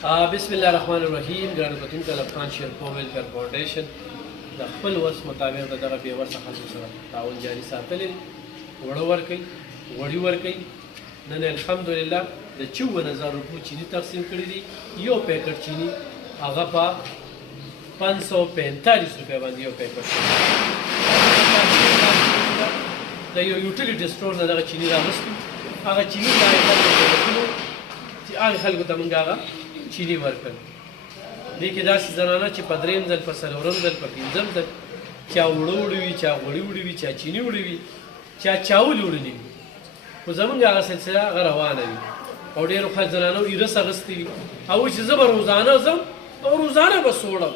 بسم الله الرحمن الرحیم. ګرانو کتونکو د افغان شیرپور ویلفیر فاونډیشن د خپل وس مطابق د دغه بېور څخه سره تعاون جاري ساتلی دی. وړه ورکوي، غوړي ورکوي. نن الحمدلله د 54,000 روپو چینی تقسیم کړي دي. یو پیکټ چینی هغه په 545 روپۍ باندې یو پیکټ د یو یوټیلیټي سټور نه دغه چینی راوستي. هغه چینی د چې هغه خلکو ته موږ هغه چینی ورکړل. دې کې داسې زنانه چې په درېیم ځل، په څلورم ځل، په پنځم ځل چا اوړه وړي وي، چا غوړي وړي وي، چا چینی وړي وي، چا چاول وړلي وي. خو زموږ هغه سلسله هغه روانه وي او ډېرو زنانو ایرس اخیستې وي او وایي چې زه به روزانه ځم او روزانه به سوړم.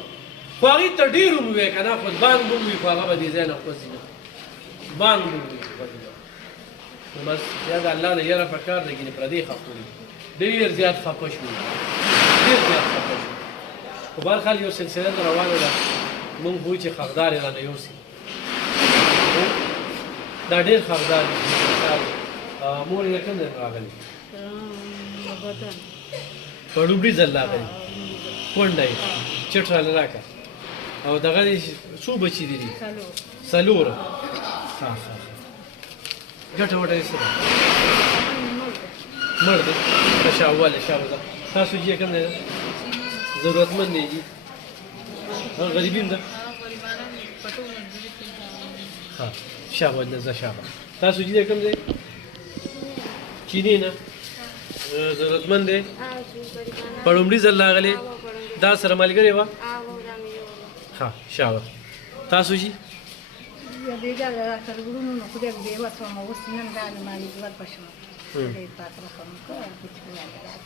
خو هغې ته ډېر هم ووایه که نه، خو بانک به وي خو هغه به دې ځای نه خوځي نه، بانک به وي خوځي نه. نو بس یا د الله نه یره پکار ده، ګینې پردې خپلې ډېر زیات خفه شو، ډېر زیات خفه شو. خو بهرحال یو سلسله ده روانه ده. مونږ خو چې حقدار یې رانه یوسي، دا ډېر حقدار دي. مور یې کوم ځای راغلي؟ په لومړي ځل راغلي، کونډه یې چټ راله راکړه. او دغه دې څو بچي دي؟ څلور. ښه ښه ګټه وټه یې څه ده؟ مړ دی. ښه اوله شابه. تاسو جی کوم دی؟ ضرورتمند دی جی؟ غریبین ده؟ ها شابه نزه شابه. تاسو جی کوم دی؟ چینی نه ضرورتمند دی؟ په لومړي ځل راغلی، دا سره ملګرې وه؟ ها شابه. تاسو جی؟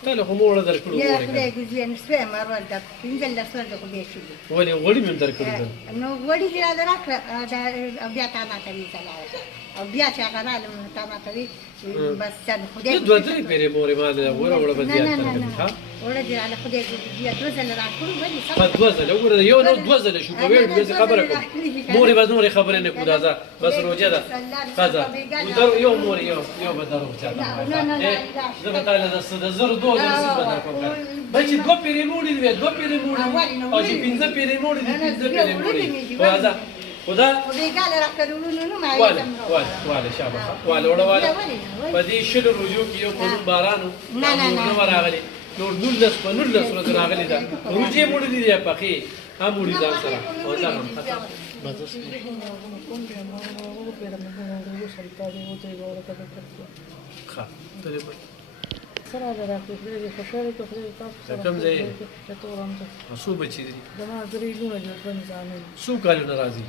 تا له خو مو وړه درکړو. ولې غوړي مې هم درکړي دي؟ نو غوړي دې راله راکړه او بیا تا ماته ویځله او بیا چې هغه رالم نو تا ماته وي بس خدای دوه درې پېرې مورې ما د وړه به زیات درکړي. وړه دې راله خدای بیا دوه ځله راکړو. ولې په دوه ځله وګوره، یو نه دوه ځله شو. په ویډ داسې خبره کوم مورې به نورې خبرې نه کړو. دا بس روژه ده ښځه یو مورې یو به دروغ چاته زه به تاله د زرو 2,000 به درکړم. بچې دوه پېرې موړې دي، دوه پېرې موړې او چې پنځه پېرې موړې دي، پنځه پېرې موړې دي. راځه خدا واله شابه واله وړه واله. په دې شلو روژو کې یو پرون باران و، نه ورغلی، نور 19 په 19 ورځې راغلې ده. روژې موړې دي پخې هم موړي ځان سره او دا هم ښه تلې سره راکړې دې خوشاله ته خدای تاسو سره کوم ځای څو بچي دي؟ زما درې لونه جوړ کړي ځانې. څو کالونه راځي؟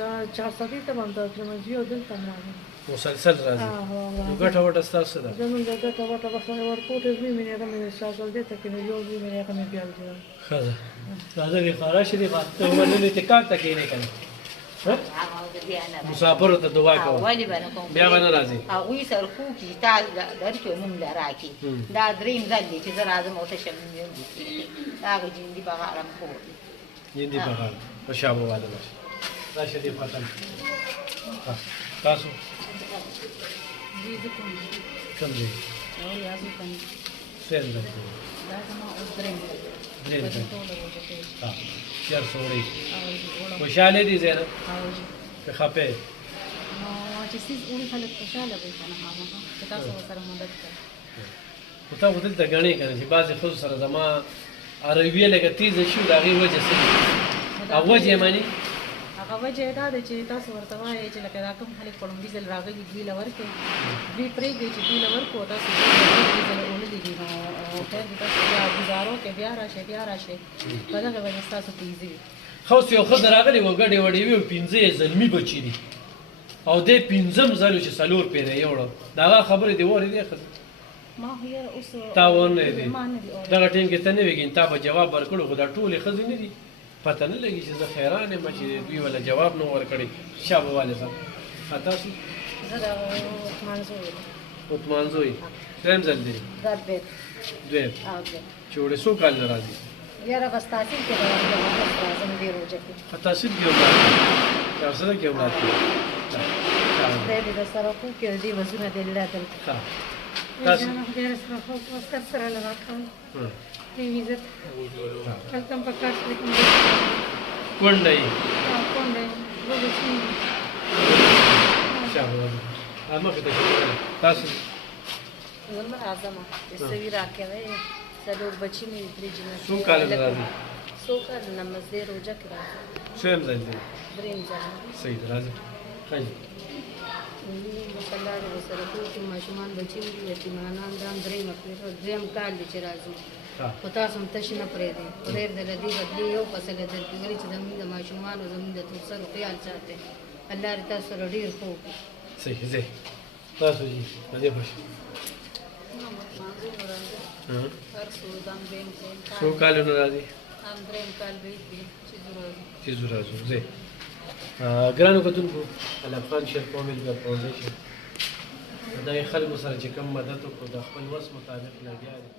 دا 4 ساعتې ته باندې ترمنځ یو دلته راځي، مسلسل راځي. ګټه وټه ستاسو ده؟ زمونږ ګټه وټه بس ورکوټ زوی مې هغه مې شاګل دې ته کې یو زوی مې هغه مې بیل دی. ښه ده. راځه دې خراش دې ته ولې ته کار ته کېنه کنه مسافر ته دعا کوم بیا باندې راځي. هغوی سره خو کې تا درکې نوم لراکي دا دریم ځل دی چې زه راځم او ته شم دا هغه جندي بغارم خو جندي بغار په شابه واده باشه راشه دې فتن تاسو کوم دی؟ سین ده دریم ده ها چیر سوړی خوشاله دي زینب که خپه چې سیس اونې خلک خوشاله وي کنه هغه چې تاسو سره مدد کوي. خو تا دلته ګڼې که نه چې بعضې ښځو سره زما عربیه لږه تیزه شي د هغې وجه څه دي؟ هغه وجه یې مني؟ هغه وجه یې دا ده چې تاسو ورته وایئ چې لکه دا کوم خلک په لومړي ځل راغلي دوی له ورکړئ، دوی پرېږدئ چې دوی له ورکړو او تاسو دوی ځله وړلي دي نو خیر دی تاسو بیا ګزارو کې بیا راشئ په دغه وجه ستاسو ته ایزي وي. ښه اوس یو ښځه راغلې وه ګډې وډې وي او 5 یې زلمي بچي دي او دې 5م ځل چې 4 پېره یې وړه د هغه خبرې دې واورېدې ښځه ما خو یاره اوس تا ونه دي دغه ټیم کې ته نه وې تا به جواب ورکړو خو دا ټولې ښځې نه دي پته نه لګي چې زه حیران یم چې دوی ولا جواب نه ورکړي. شابه والې صاحب تاسو؟ زه د عثمان زوی یم. عثمان زوی درېیم ځل دی؟ دویم. چې وړې څو کال نه راځي؟ یاره بس تحصیل کې راځم دې روژه کې. تحصیل کې اولاد دی؟ چارسده کې اولاد دی؟ خدای دې در سره وکړي چې دې وزرونه دې لیدل. تاسو جانا خدای سره خو واسکر سره لراکم ها. دی ویزت کلتم پکاس لیکم کونډه یې کونډه لوګو چین شابه مخې ته شي. تاسو زما اعظم سوي راکوي څلور بچی مې درې جنہ څو کاله راځي څو کاله نمازې روزه کې راځي څوم ځای دی دریم ځل صحیح ده، راځي خاين مسله د سره ټول ماشومان بچی وي یتیمانان دا دریم دریم کال دي چې راځي ها خو تاسو هم تش نه پرې دي خدای دې لدی بدلی یو فصل درکې ولې چې زموږ د ماشومان او زموږ د تر خیال ساتي الله دې تاسو سره ډیر خو صحیح ده. تاسو جی مزه خوش ها هر څو دم بین څو کال نه راځي هم دریم کال به دي چې ضروري چې زورا زه ګرانو کتونکو الافغان شیر قومي د فاونډیشن دا خلکو سره چې کوم مدد وکړو د خپل وس مطابق لګیا دي.